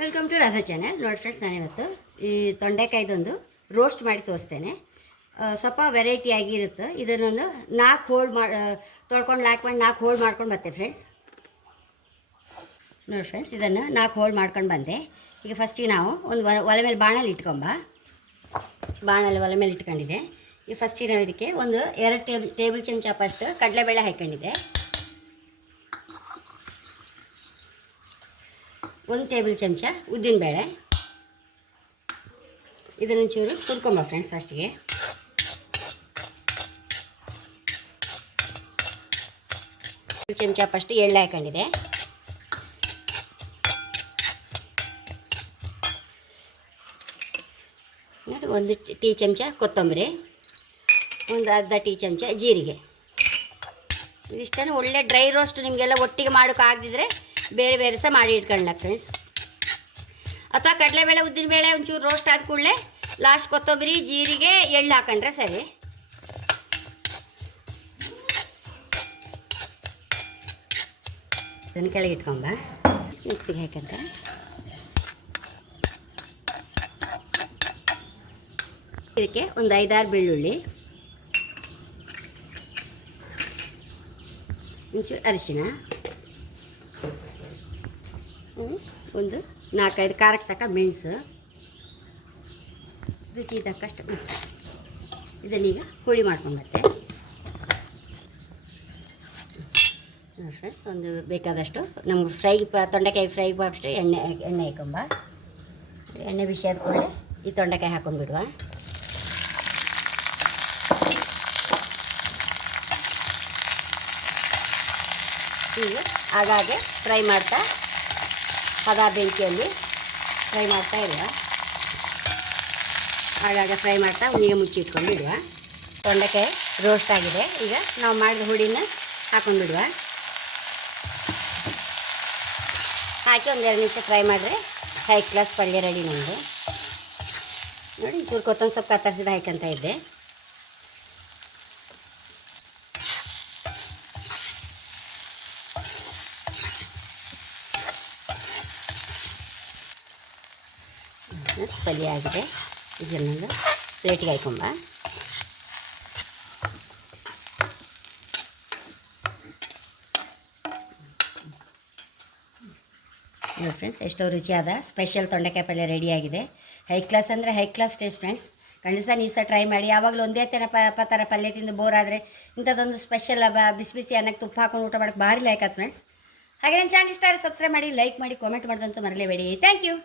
Welcome to Radha channel ನೋಡಿ friends ನಾನಿವತ್ತು ಈ ತೊಂಡೆಕಾಯ್ದೊಂದು ರೋಸ್ಟ್ ಮಾಡಿ ತೋರಿಸ್ತೇನೆ. ಸ್ವಲ್ಪ ವೆರೈಟಿ ಆಗಿರುತ್ತೆ ಇದನ್ನೊಂದು ನಾಲ್ಕು ಹೋಲ್ಡ್ ಮಾಡಿ ತೊಳ್ಕೊಂಡು ಲಾಕ್ ಮಾಡಿ ನಾಲ್ಕು ಹೋಲ್ಡ್ ಮಾಡ್ಕೊಂಡು ಬರ್ತೆ ಫ್ರೆಂಡ್ಸ್ ನೋಡಿ ಫ್ರೆಂಡ್ಸ್ ಇದನ್ನು ನಾಲ್ಕು ಹೋಲ್ಡ್ ಮಾಡ್ಕೊಂಡು ಬಂದೆ. ಈಗ ಫಸ್ಟಿಗೆ ನಾವು ಒಂದು ಒಲೆ ಮೇಲೆ ಬಾಣಲ್ಲಿ ಇಟ್ಕೊಂಬ. ಬಾಣಲ್ಲಿ ಒಲೆ ಮೇಲೆ ಇಟ್ಕೊಂಡಿದ್ದೆ. ಈಗ ಫಸ್ಟಿಗೆ ನಾವು ಇದಕ್ಕೆ ಒಂದು ಎರಡು ಟೇಬಲ್ ಟೇಬಲ್ ಚಮಚ ಫಸ್ಟ್ ಕಡಲೆಬೇಳೆ ಹಾಕ್ಕೊಂಡಿದ್ದೆ ಒಂದು ಟೇಬಲ್ ಚಮಚ ಉದ್ದಿನ ಬೇಳೆ. ಇದನ್ನು ಚೂರು ಕುರ್ಕೊಂಬ ಫ್ರೆಂಡ್ಸ್ ಫಸ್ಟಿಗೆ ಚಮಚ ಫಸ್ಟ್ ಎಳ್ಳೆ ಹಾಕೊಂಡಿದೆ ನೋಡಿ, ಒಂದು ಟೀ ಚಮಚ ಕೊತ್ತಂಬರಿ, ಒಂದು ಅರ್ಧ ಟೀ ಚಮಚ ಜೀರಿಗೆ. ಇದಿಷ್ಟನ್ನು ಒಳ್ಳೆ ಡ್ರೈ ರೋಸ್ಟ್ ನಿಮಗೆಲ್ಲ ಒಟ್ಟಿಗೆ ಮಾಡೋಕ್ಕಾಗದಿದ್ರೆ ಬೇರೆ ಬೇರೆ ಸಹ ಮಾಡಿ ಇಟ್ಕೊಳ್ಳ ಫ್ರೆಂಡ್ಸ್ ಅಥವಾ ಕಡಲೆಬೇಳೆ ಉದ್ದಿನಬೇಳೆ ಒಂಚೂರು ರೋಸ್ಟ್ ಆದ ಕೂಡಲೇ ಲಾಸ್ಟ್ ಕೊತ್ತಂಬರಿ, ಜೀರಿಗೆ, ಎಳ್ಳು ಹಾಕೊಂಡ್ರೆ ಸರಿ. ಅದನ್ನು ಕೆಳಗೆ ಇಟ್ಕೊಂಬ ಮಿಕ್ಸಿಗೆ ಹಾಕಂತ. ಇದಕ್ಕೆ ಒಂದು ಐದಾರು ಬೆಳ್ಳುಳ್ಳಿ. ಒಂಚೂರು ಅರಿಶಿನ ಒಂದು ನಾಲ್ಕೈದು ಖಾರಕ್ಕೆ ತಕ್ಕ ಮೆಣಸು. ರುಚಿ ತಕ್ಕಷ್ಟು ಇದನ್ನೀಗ ಪುಡಿ ಮಾಡ್ಕೊಂಬತ್ತೆ. ಫ್ರೆಂಡ್ಸ್ ಒಂದು ಬೇಕಾದಷ್ಟು ನಮ್ಗೆ ಫ್ರೈ ಪ, ತೊಂಡೆಕಾಯಿ ಫ್ರೈ ಅಷ್ಟು ಎಣ್ಣೆ ಎಣ್ಣೆ ಹಾಕೊಂಬ. ಎಣ್ಣೆ ಬಿಸಿ ಆದ ಈ ತೊಂಡೆಕಾಯಿ ಹಾಕೊಂಡ್ಬಿಡುವ ಈಗ ಆಗಾಗೆ ಫ್ರೈ ಮಾಡ್ತಾ ಹದ ಬೆಂಕಿಯಲ್ಲಿ ಫ್ರೈ ಮಾಡ್ತಾ ಇರುವ. ಆಗಾಗ ಫ್ರೈ ಮಾಡ್ತಾ ಮುಚ್ಚಿ ಇಟ್ಕೊಂಡು ಬಿಡುವ ತೊಂಡೆಕಾಯಿ ರೋಸ್ಟ್ ಆಗಿದೆ. ಈಗ ನಾವು ಮಾಡಿದ ಹುಡಿನ ಹಾಕೊಂಡು ಬಿಡುವ. ಹಾಕಿ ಒಂದೆರಡು ನಿಮಿಷ ಫ್ರೈ ಮಾಡಿದ್ರೆ ಹೈ ಕ್ಲಾಸ್ ಪಲ್ಯ ರೆಡಿ ನಮ್ಮದು ನೋಡಿ, ಚೂರು ಕೊತ್ತಂಬರಿ ಸ್ವಲ್ಪ ಕತ್ತರಿಸಿದ ಹಾಕಂತ ಇದ್ದೆ. ಮಸ್ತ್ ಪಲ್ಯ ಆಗಿದೆ. ಇದನ್ನೆಲ್ಲ ಪ್ಲೇಟಿಗೆ ಹಾಕೊಂಬ. ನೋಡಿ ಫ್ರೆಂಡ್ಸ್, ಎಷ್ಟೋ ರುಚಿಯಾದ ಸ್ಪೆಷಲ್ ತೊಂಡೆಕಾಯಿ ಪಲ್ಯ ರೆಡಿಯಾಗಿದೆ ಹೈ ಕ್ಲಾಸ್ ಅಂದರೆ ಹೈ ಕ್ಲಾಸ್ ಟೇಸ್ಟ್ ಫ್ರೆಂಡ್ಸ್. ಖಂಡಿತ ನೀವು ಸಹ ಟ್ರೈ ಮಾಡಿ. ಯಾವಾಗಲೂ ಒಂದೇ ತೆನ ಪ ಥರ ಪಲ್ಯ ತಿಂದು ಬೋರ್ ಆದರೆ ಇಂಥದ್ದೊಂದು ಸ್ಪೆಷಲ್ ಬಿಸಿ ಬಿಸಿ ಅನ್ನಕ್ಕೆ ತುಪ್ಪ ಹಾಕೊಂಡು ಊಟ ಮಾಡೋಕ್ಕೆ ಭಾರಿ ಲೈಕ್ ಆಯ್ತು ಫ್ರೆಂಡ್ಸ್. ಹಾಗೆ ನನ್ನ ಚಾನಲ್ ಇಷ್ಟ ಸಬ್ಸ್ಕ್ರೈಬ್ ಮಾಡಿ ಲೈಕ್ ಮಾಡಿ ಕಾಮೆಂಟ್ ಮಾಡೋದಂತೂ ಮರಲೇಬೇಡಿ. Thank you